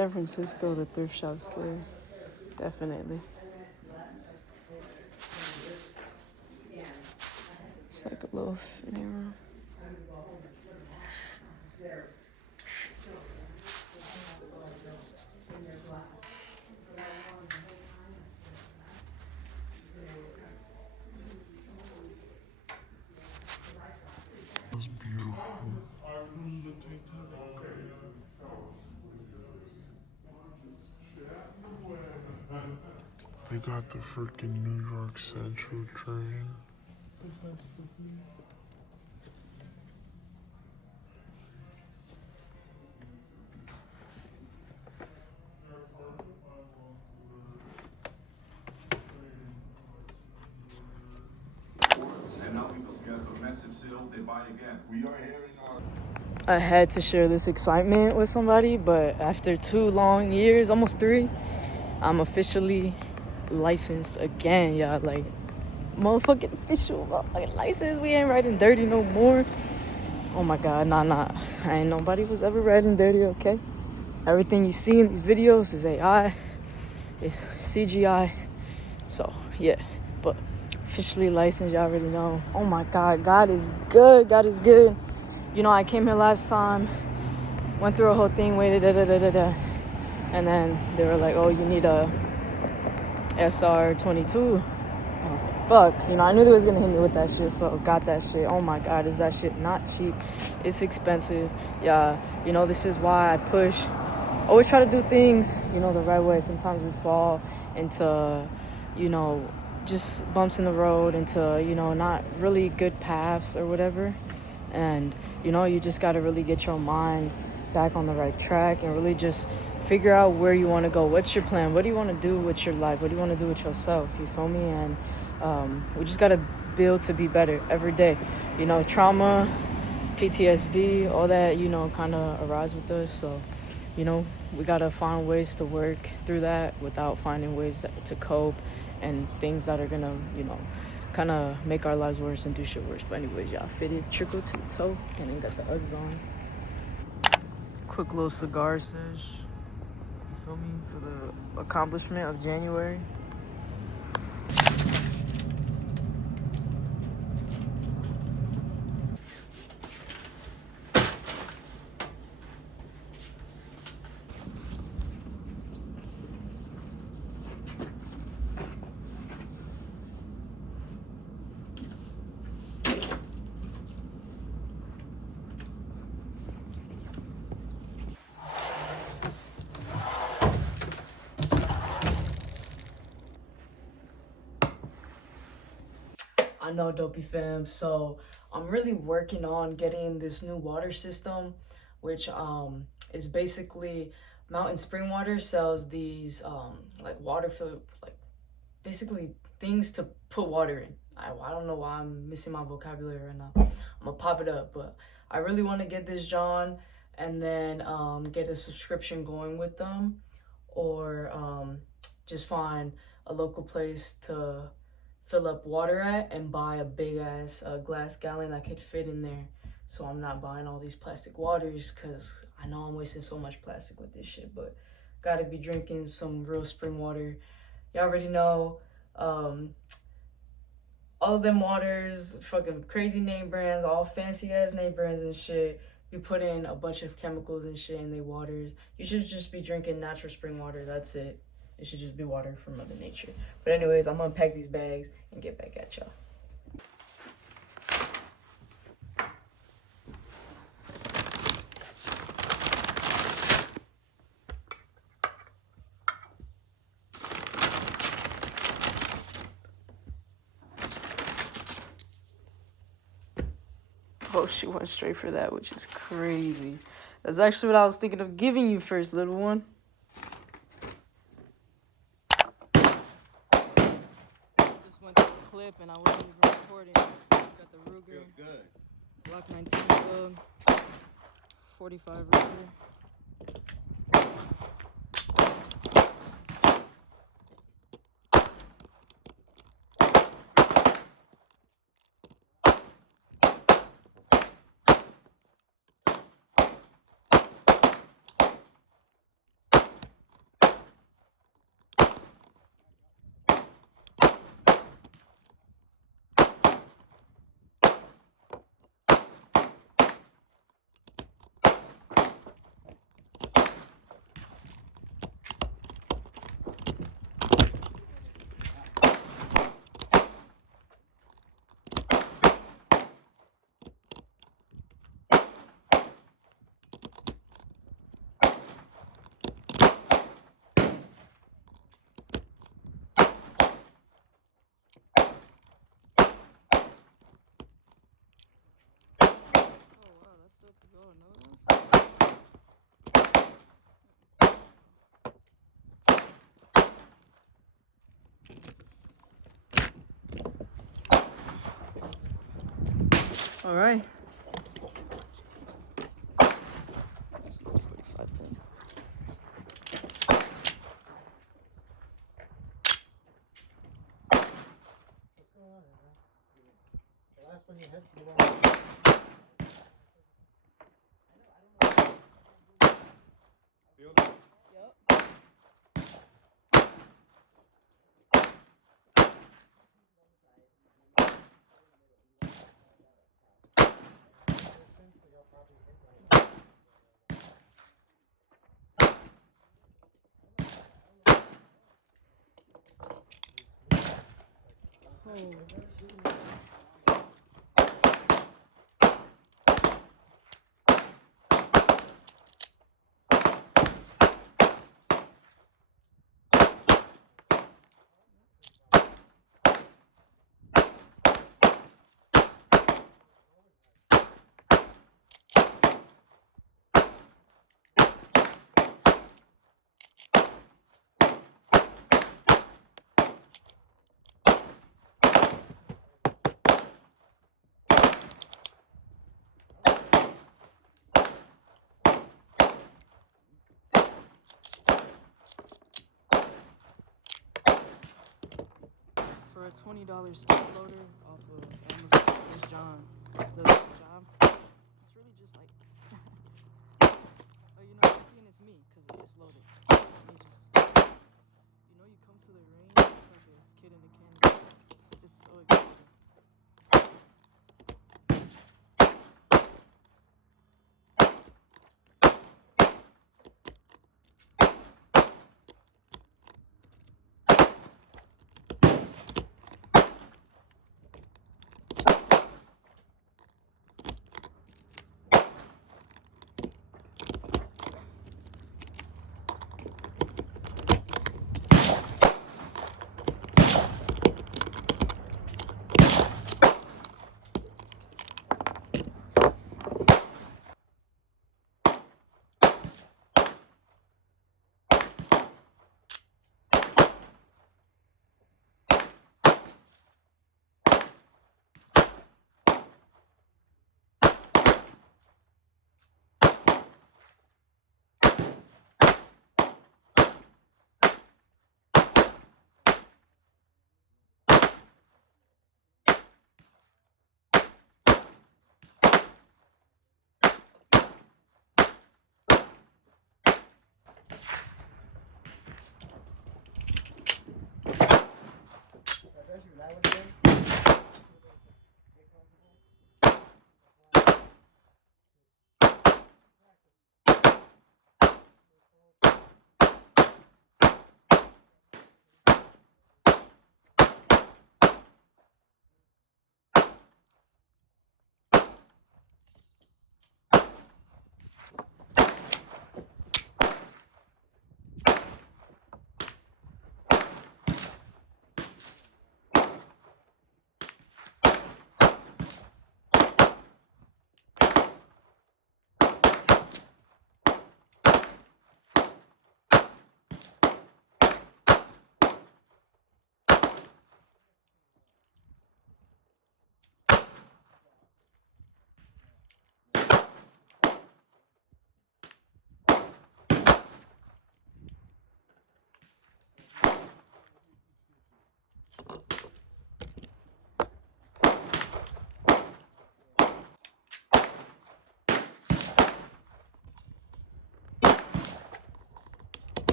San Francisco, the thrift shops there. Definitely. It's like a little fitting room. It's beautiful. They got the freaking New York Central train. And now because we have a massive sale, they buy again. We are hearing our... I had to share this excitement with somebody, but after 2 long years, almost 3, I'm officially licensed again, y'all. Like, motherfucking official motherfucking license. We ain't riding dirty no more. Oh my god, nah. I ain't nobody was ever riding dirty, okay? Everything you see in these videos is AI. It's CGI. So, yeah. But officially licensed, y'all already know. Oh my god, God is good. God is good. You know, I came here last time, went through a whole thing, waited, and then they were like, oh, you need a SR22. I was like, fuck. You know, I knew they was gonna hit me with that shit, so got that shit. Oh my god, is that shit not cheap? It's expensive. Yeah, you know, this is why I push. Always try to do things, you know, the right way. Sometimes we fall into, you know, just bumps in the road, into, you know, not really good paths or whatever. And, you know, you just got to really get your mind back on the right track and really just figure out where you want to go. What's your plan? What do you want to do with your life? What do you want to do with yourself? You feel me? And we just got to build to be better every day. You know, trauma, PTSD, all that, you know, kind of arise with us. So, you know, we got to find ways to work through that without finding ways to cope and things that are going to, you know, kind of make our lives worse and do shit worse. But anyways, y'all, fitted trickle to the toe and then got the Uggs on. Quick little cigar sesh, you feel me, for the accomplishment of January. I know, Dopey fam. So I'm really working on getting this new water system, which is basically Mountain Spring Water sells these like water fill, like basically things to put water in. I don't know why I'm missing my vocabulary right now. I'm gonna pop it up, but I really want to get this John and then get a subscription going with them, or just find a local place to fill up water at and buy a big ass glass gallon that could fit in there, so I'm not buying all these plastic waters, because I know I'm wasting so much plastic with this shit. But gotta be drinking some real spring water. Y'all already know, all of them waters, fucking crazy name brands, all fancy ass name brands and shit. You put in a bunch of chemicals and shit in the waters. You should just be drinking natural spring water. That's it. It should just be water from Mother Nature. But anyways, I'm gonna pack these bags and get back at y'all. Oh, she went straight for that, which is crazy. That's actually what I was thinking of giving you first, little one. Just went to the clip and I wasn't even recording. Got the Ruger. Feels good. Glock 19 plug. 45 Ruger. Go another one. All right. That's not 45 thing. What's going on, man? The last one you hit, you want. Yep. So you'll probably hit right. Oh. For a $20 speed loader off of Amazon, this John does the job. It's really just like, oh, you know, you're seeing it's me because it's loaded. You just, you come to the ring, it's like a kid in a candy store. It's just so exciting.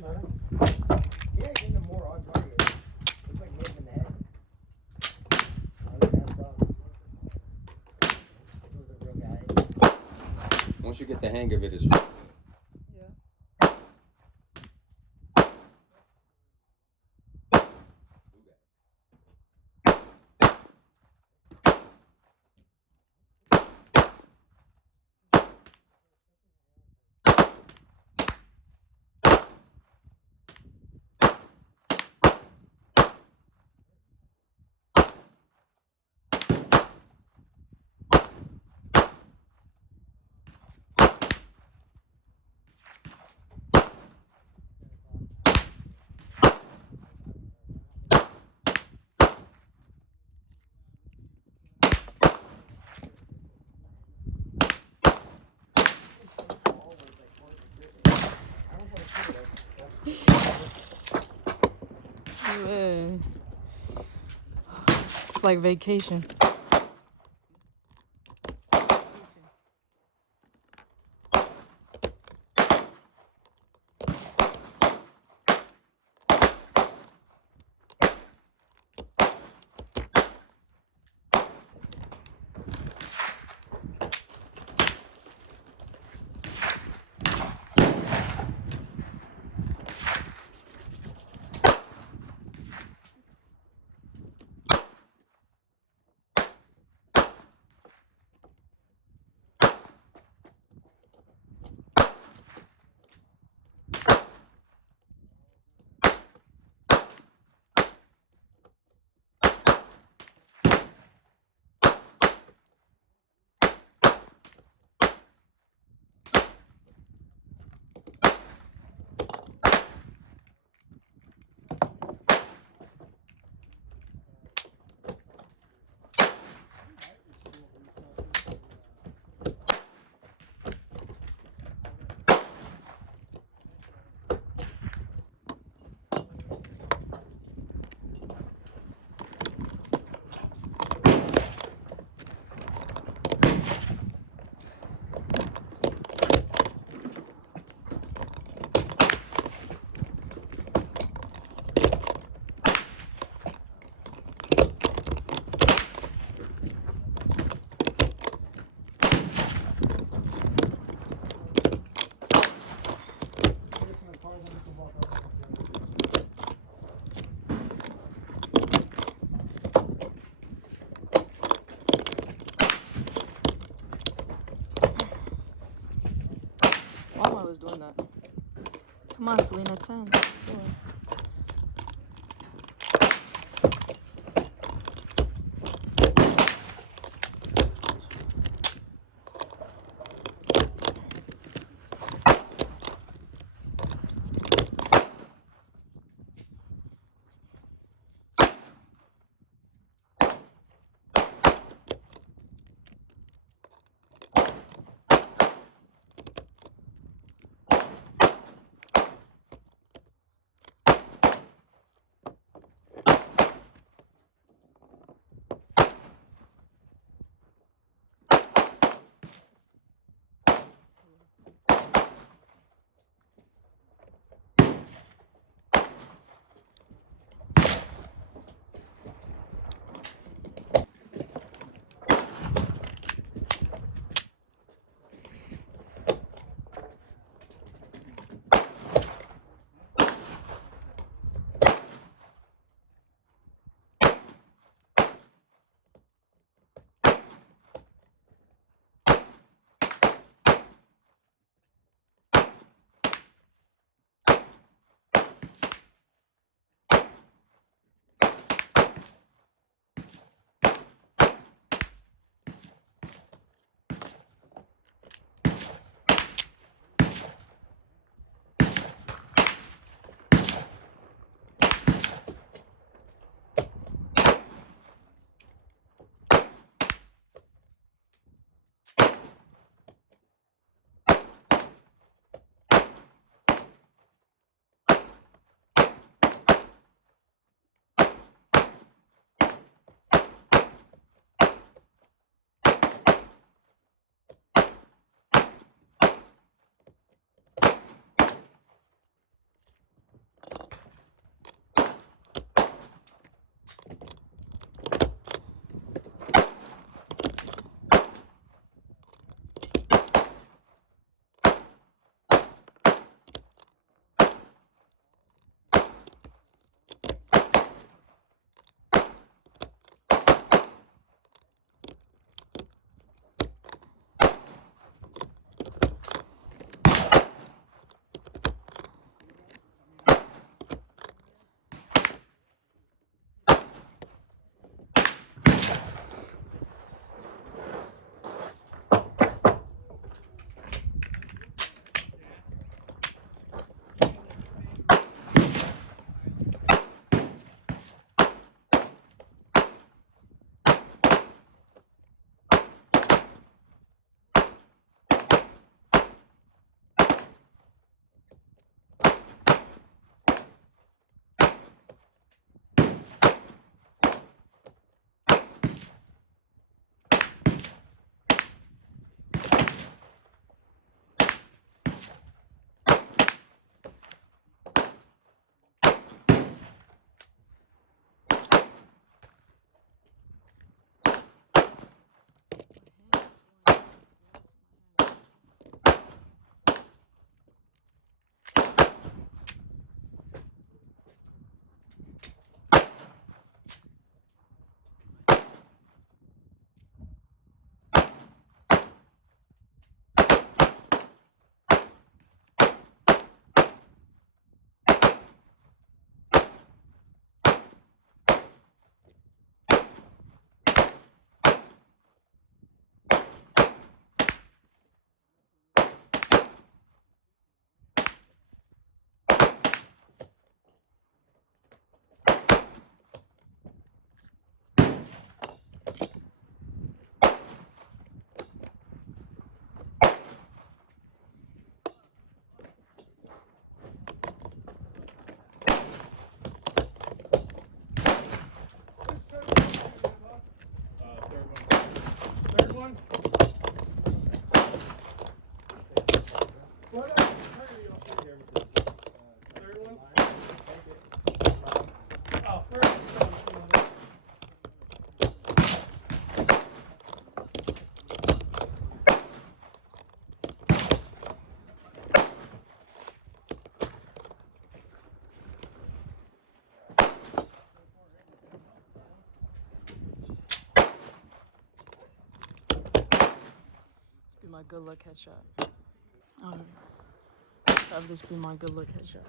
doesn't matter. Yeah, getting him more on target. Looks like he hit him in the head. I was messed up. This was a real guy. Once you get the hang of it, it's Yeah. It's like vacation. Why am I always doing that? Come on, Selena, 10. my good luck headshot. Have this be my good luck headshot.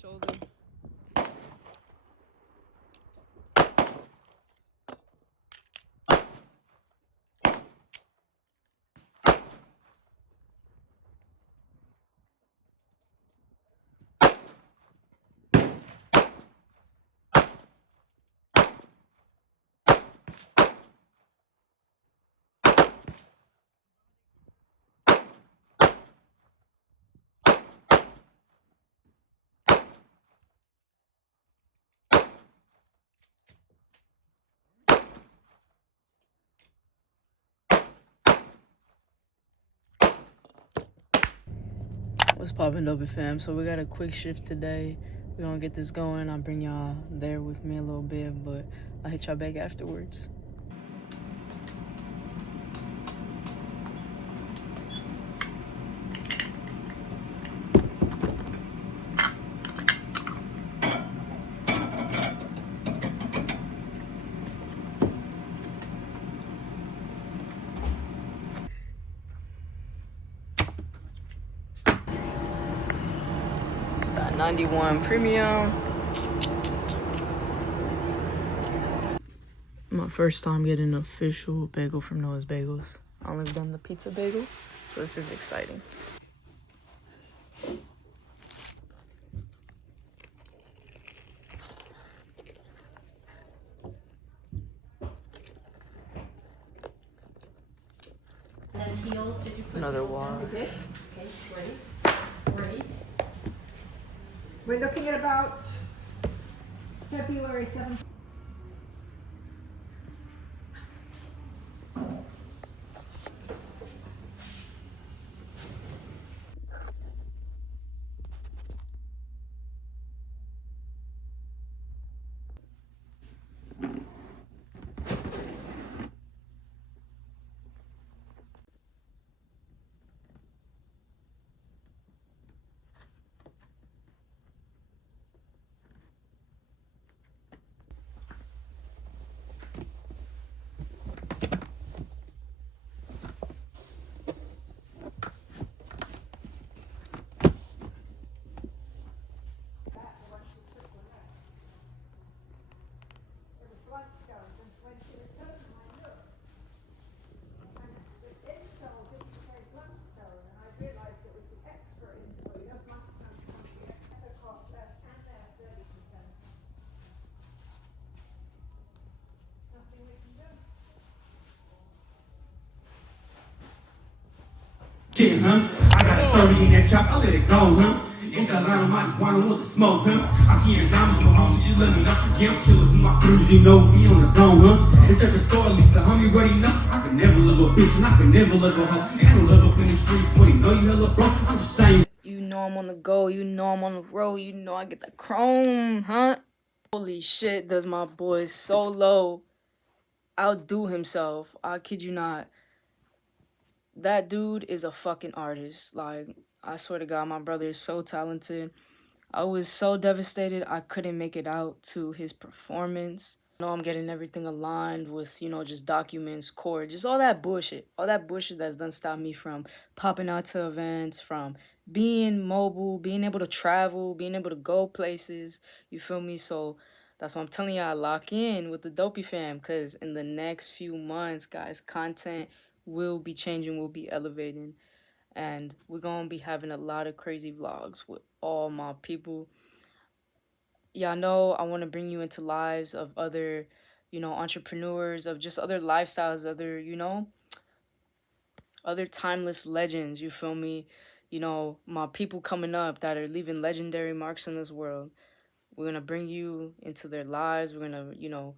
Shoulder. What's poppin', Dopey fam? So we got a quick shift today. We're gonna get this going. I'll bring y'all there with me a little bit, but I'll hit y'all back afterwards. It's that 91 Premium. My first time getting an official bagel from Noah's Bagels. I've only done the pizza bagel, so this is exciting. Another wash. Okay, great. We're looking at about February 7th. Shit, huh? I got a 30 in that chop, I let it go, huh? In the line of my wanna want to smoke, huh? I can't diamonds for homies, you let me know. Yeah, I'm chillin' with my crew, you know, we on the dome, huh? It's at the store, at least the homie already know. I can never love a bitch, and I can never love a hoe. And I don't love up in the streets, boy, you know you hella broke. I'm just saying. You know I'm on the go, you know I'm on the road, you know I get the chrome, huh? Holy shit, does my boy Solo outdo himself. I kid you not. That dude is a fucking artist. Like, I swear to God, my brother is so talented. I was so devastated I couldn't make it out to his performance. I know I'm getting everything aligned with, you know, just documents, core, just all that bullshit. All that bullshit that's done stop me from popping out to events, from being mobile, being able to travel, being able to go places. You feel me? So that's why I'm telling y'all, lock in with the Dopey fam, because in the next few months, guys, content will be changing, will be elevating. And we're going to be having a lot of crazy vlogs with all my people. Y'all know I want to bring you into lives of other, you know, entrepreneurs, of just other lifestyles, other, you know, other timeless legends, you feel me? You know, my people coming up that are leaving legendary marks in this world. We're going to bring you into their lives. We're going to, you know,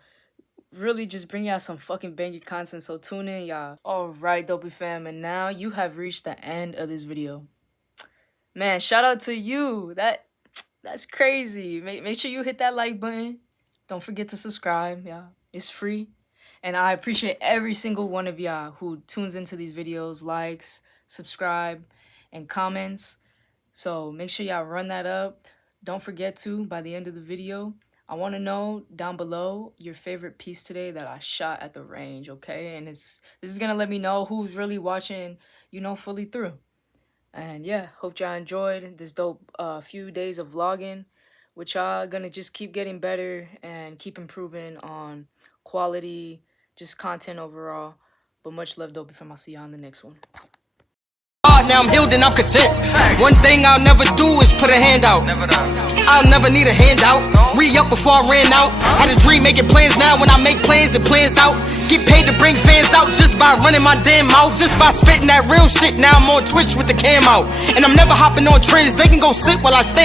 really just bring y'all some fucking banger content. So tune in, y'all. All right, Dopey fam. And now you have reached the end of this video. Man, shout out to you. That's crazy. Make sure you hit that like button. Don't forget to subscribe, y'all. It's free. And I appreciate every single one of y'all who tunes into these videos, likes, subscribe, and comments. So make sure y'all run that up. Don't forget to, by the end of the video, I want to know down below your favorite piece today that I shot at the range, okay? And this is going to let me know who's really watching, you know, fully through. And yeah, hope y'all enjoyed this dope few days of vlogging, which y'all gonna just keep getting better and keep improving on quality, just content overall. But much love, dope, fam. I'll see y'all on the next one. Now I'm healed and I'm content. One thing I'll never do is put a hand out. I'll never need a handout. Re-up before I ran out. Had a dream making plans now. When I make plans, it plans out. Get paid to bring fans out just by running my damn mouth. Just by spitting that real shit. Now I'm on Twitch with the cam out. And I'm never hopping on trends. They can go sit while I stand.